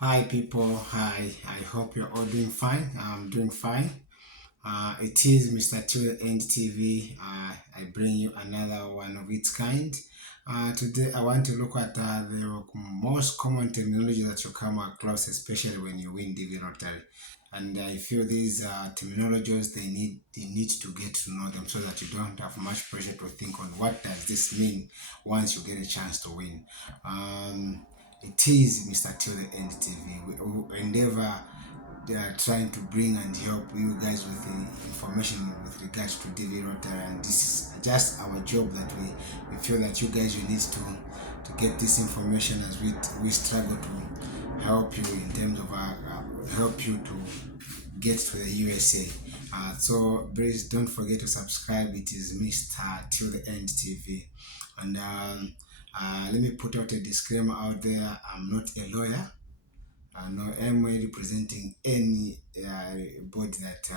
Hi people, hi. I hope you're all doing fine. I'm doing fine. It is Mr. Till End TV. I bring you another one of its kind. Today I want to look at the most common terminology that you come across, especially when you win DV lottery. And I feel these terminologies they need to get to know them so that you don't have much pressure to think on what does this mean once you get a chance to win. Um, it is Mr. Till the End TV. We endeavor they are trying to bring and help you guys with the information with regards to DV Rotary, and this is just our job that we feel that you guys you need to get this information as we struggle to help you in terms of help you to get to the USA. So please don't forget to subscribe. It is Mr. Till the End TV, and let me put out a disclaimer out there. I'm not a lawyer. No, I'm representing any body that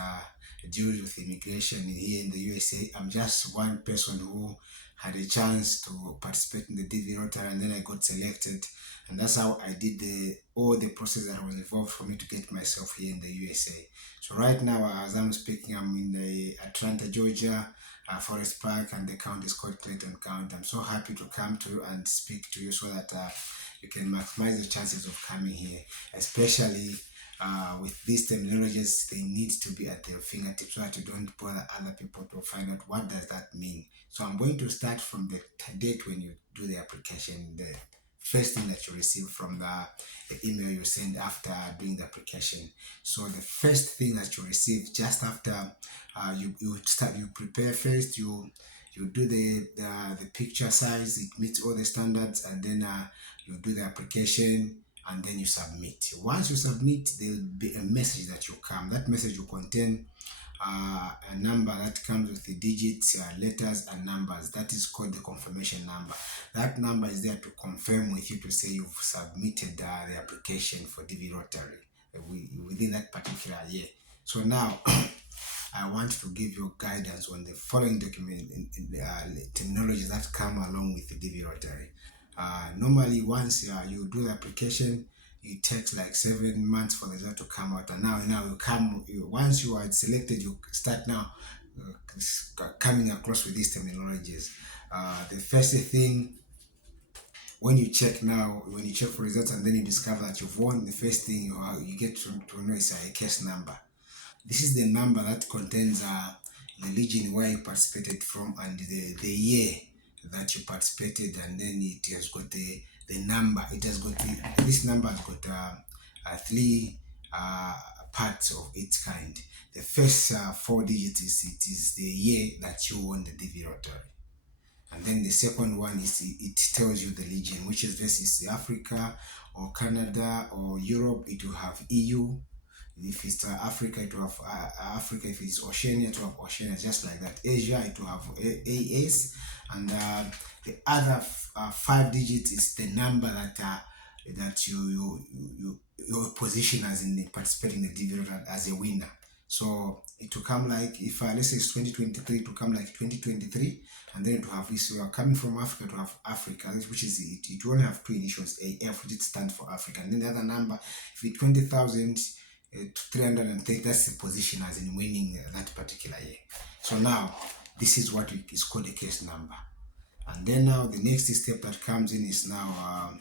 deals with immigration here in the USA. I'm just one person who had a chance to participate in the DV Rotary, and then I got selected, and that's how I did the all the process that was involved for me to get myself here in the USA. So right now, as I'm speaking, I'm in the Atlanta, Georgia, Forest Park, and the county is called Clayton County. I'm so happy to come to you and speak to you so that you can maximize the chances of coming here, especially with these terminologies. They need to be at their fingertips so that you don't bother other people to find out what does that mean. So I'm going to start from the date when you do the application, the first thing that you receive from the email you send after doing the application. So the first thing that you receive just after you prepare first, you do the picture size, it meets all the standards, and then you do the application, and then you submit. Once you submit, there will be a message that will come. That message will contain a number that comes with the digits, letters, and numbers. That is called the confirmation number. That number is there to confirm with you to say you've submitted the application for DV Rotary within that particular year. So now I want to give you guidance on the following document terminologies that come along with the DV Rotary. Normally, once you do the application, it takes like 7 months for the result to come out. And now once you are selected, you start now coming across with these terminologies. The first thing when you check for results and then you discover that you've won, the first thing you get to know is a case number. This is the number that contains the region where you participated from and the year that you participated, and then it has got the number. It has got this number has got three parts of its kind. The first four digits is the year that you won the DV Lottery. And then the second one is it tells you the region, which is this is Africa or Canada or Europe. It will have EU. If it's Africa, it will have Africa. If it's Oceania, it will have Oceania, just like that. Asia, it will have AS. And the other five digits is the number that your position as in participating in the dividend as a winner. So it will come like if let's say it's 2023, it will come like 2023, and then it will have this. You are coming from Africa to have Africa, which is it will only have two initials, AF, which stands for Africa, and then the other number, if it's 20,000 to 330, that's the position as in winning that particular year. So now this is what is called a case number, and then now the next step that comes in is now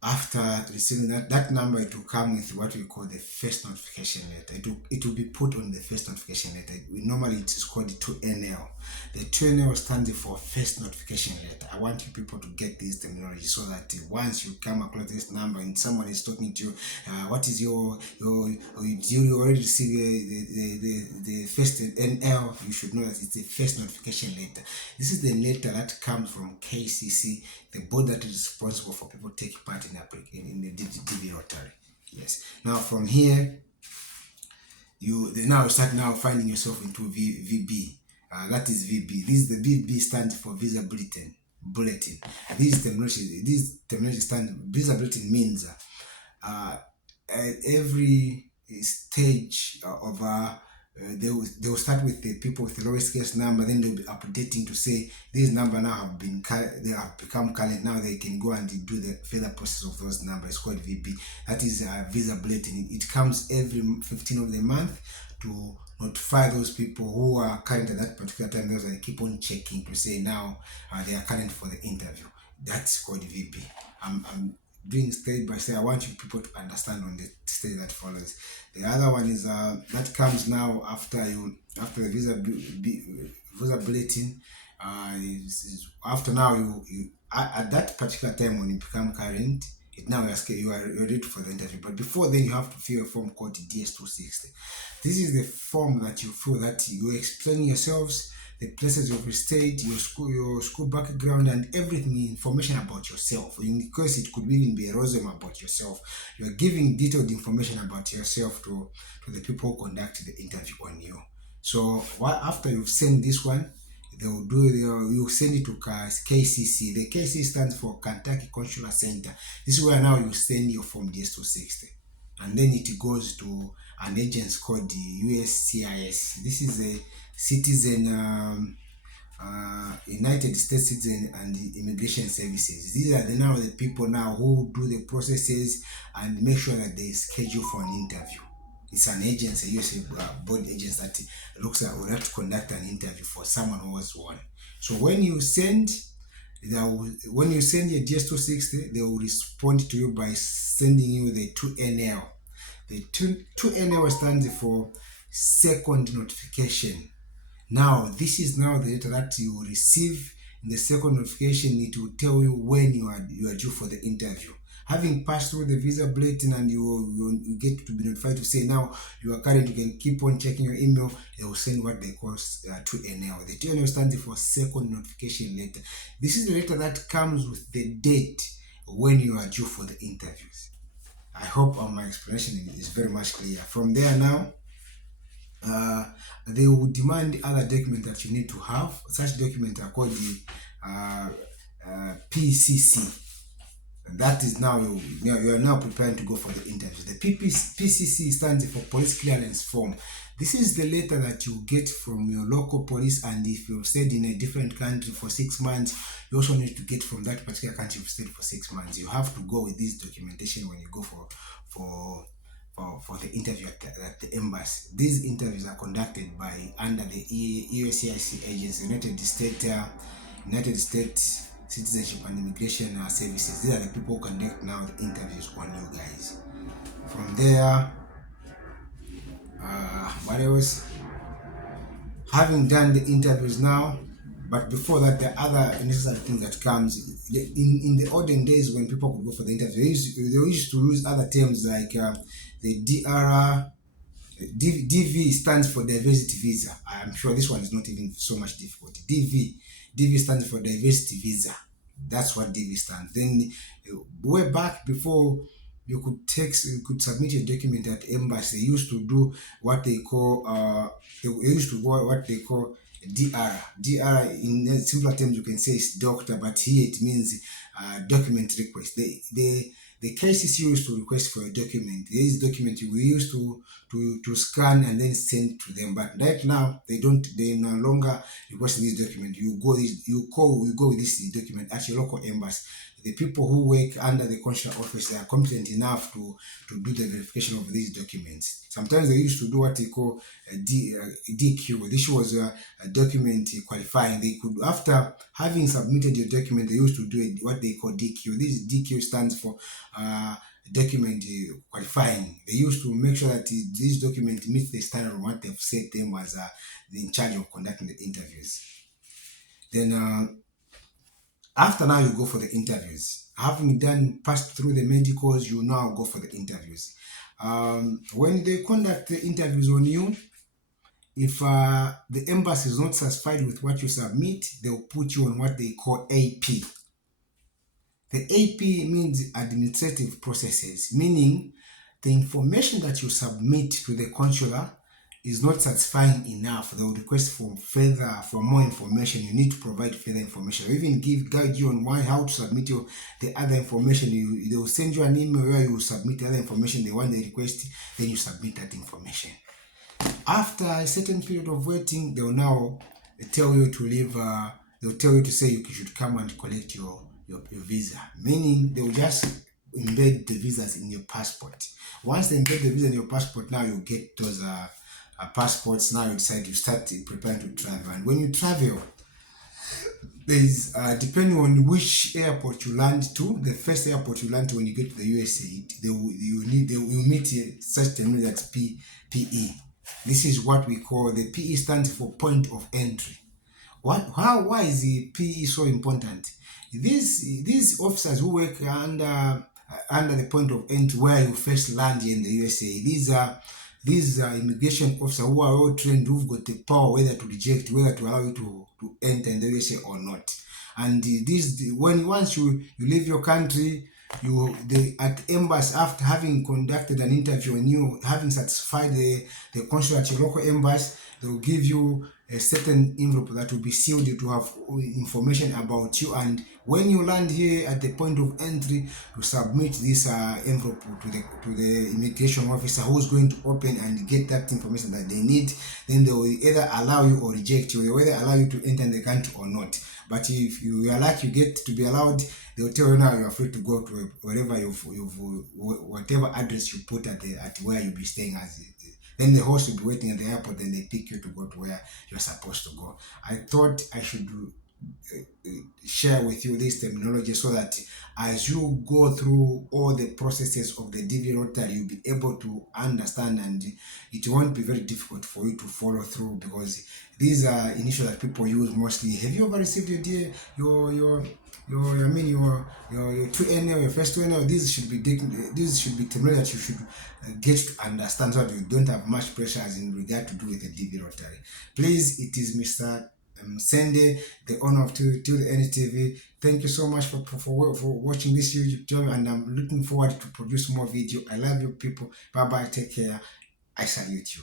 after receiving that number, it will come with what we call the first notification letter. It will be put on the first notification letter. Normally it is called the 2NL. The 2NL stands for first notification letter. I want you people to get this terminology so that once you come across this number and someone is talking to you, what is your you already receive the first NL, you should know that it's the first notification letter. This is the letter that comes from KCC, the board that is responsible for people taking part in the DV Rotary. Yes. Now from here, you start now finding yourself into VB. That is VB. This is the VB stands for Visa Bulletin. This terminology stands. Visa Bulletin means at every stage of they will start with the people with the lowest case number, then they'll be updating to say these number now have been they have become current. Now they can go and do the further process of those numbers. It's called VB. That is visa bulletin. It comes every 15th of the month to notify those people who are current at that particular time. Those they keep on checking to say now they are current for the interview. That's called VB. I'm doing stage by stage. I want you people to understand on the stage that follows. The other one is that comes now after the visa bulletin. After now you at that particular time when you become current, you are ready for the interview. But before then, you have to fill a form called DS260. This is the form that you fill that you explain yourselves, the places you've stayed, your school background, and everything, information about yourself. In case it could even be a resume about yourself. You are giving detailed information about yourself to the people who conduct the interview on you. So after you've sent this one, you send it to KCC. The KCC stands for Kentucky Consular Center. This is where now you send your form DS260, and then it goes to an agency called the USCIS. This is a citizen United States Citizen and Immigration Services. These are now the people now who do the processes and make sure that they schedule for an interview. It's an agency, USA board agency that looks at will have to conduct an interview for someone who was one. So when you send your DS260, they will respond to you by sending you the 2NL. The 2NL stands for second notification. Now, this is now the letter that you will receive. In the second notification, it will tell you when you are due for the interview. Having passed through the visa bulletin and you get to be notified to say now you are current, you can keep on checking your email. They will send what they call 2NL. The 2NL stands for second notification letter. This is the letter that comes with the date when you are due for the interviews. I hope my explanation is very much clear. From there now, they will demand other documents that you need to have. Such documents are called the PCC. That is now you are now preparing to go for the interview. The PCC stands for Police Clearance Form. This is the letter that you get from your local police, and if you've stayed in a different country for 6 months, you also need to get from that particular country you've stayed for 6 months. You have to go with this documentation when you go for the interview at the embassy. These interviews are conducted under the USCIS agency, United States Citizenship and Immigration Services. These are the people who conduct now the interviews on you guys. From there, what else? Having done the interviews now, but before that, the other necessary things that comes in the olden days when people could go for the interview, they used to use other terms like the DV stands for diversity visa. I'm sure this one is not even so much difficult. DV stands for diversity visa. That's what DV stands. Then way back before you could submit your document at embassy, they used to do what they call DR. DR in simpler terms you can say it's doctor, but here it means document request. The KCC used to request for a document. These documents we used to scan and then send to them. But right now they no longer request this document. You go with this document at your local embassy. The people who work under the consular office, they are competent enough to do the verification of these documents. Sometimes they used to do what they call a DQ. This was a document qualifying. They could, after having submitted your document, they used to do what they call DQ. This DQ stands for document qualifying. They used to make sure that this document meets the standard of what they've set them as in charge of conducting the interviews. Then after now you go for the interviews. Having passed through the medicals, you now go for the interviews. When they conduct the interviews on you, if the embassy is not satisfied with what you submit, they'll put you on what they call AP. The AP means administrative processes, meaning the information that you submit to the consular is not satisfying enough. They will request for more information. You need to provide further information. They even guide you on how to submit the other information. They will send you an email where you will submit the other information, the one they request, then you submit that information. After a certain period of waiting, they will now tell you to leave. They'll tell you to say you should come and collect your visa. Meaning they will just embed the visas in your passport. Once they embed the visa in your passport, now you get those passports. Now you decide to start preparing to travel. And when you travel, there is depending on which airport you land to. The first airport you land to when you get to the USA, they will meet such term that's PE. This is what we call, the PE stands for point of entry. Why is the PE so important? These officers who work under the point of entry where you first land in the USA, these are immigration officers who are all trained, who've got the power whether to reject, whether to allow you to enter in the USA or not. And once you leave your country, at embassy, after having conducted an interview and you having satisfied the consulate, your local embassy, they will give you a certain envelope that will be sealed to have information about you. And when you land here at the point of entry, you submit this envelope to the immigration officer, who's going to open and get that information that they need. Then they will either allow you or reject you. They will either allow you to enter the country or not. But if you are lucky, you get to be allowed, they will tell you now you are free to go to wherever whatever address you put at where you'll be staying as. Then the host will be waiting at the airport, then they pick you to go to where you're supposed to go. I thought I should share with you this terminology so that as you go through all the processes of the DV lottery, you'll be able to understand, and it won't be very difficult for you to follow through, because these are initials that people use mostly. Have you ever received your 2NL, your first 2NL? This should be terminology that you should get to understand, so that you don't have much pressure as in regard to do with the DV lottery. Please, it is Mr. Sende, the owner of Till the End TV. Thank you so much for watching this YouTube channel, and I'm looking forward to produce more video. I love you people. Bye bye. Take care. I salute you.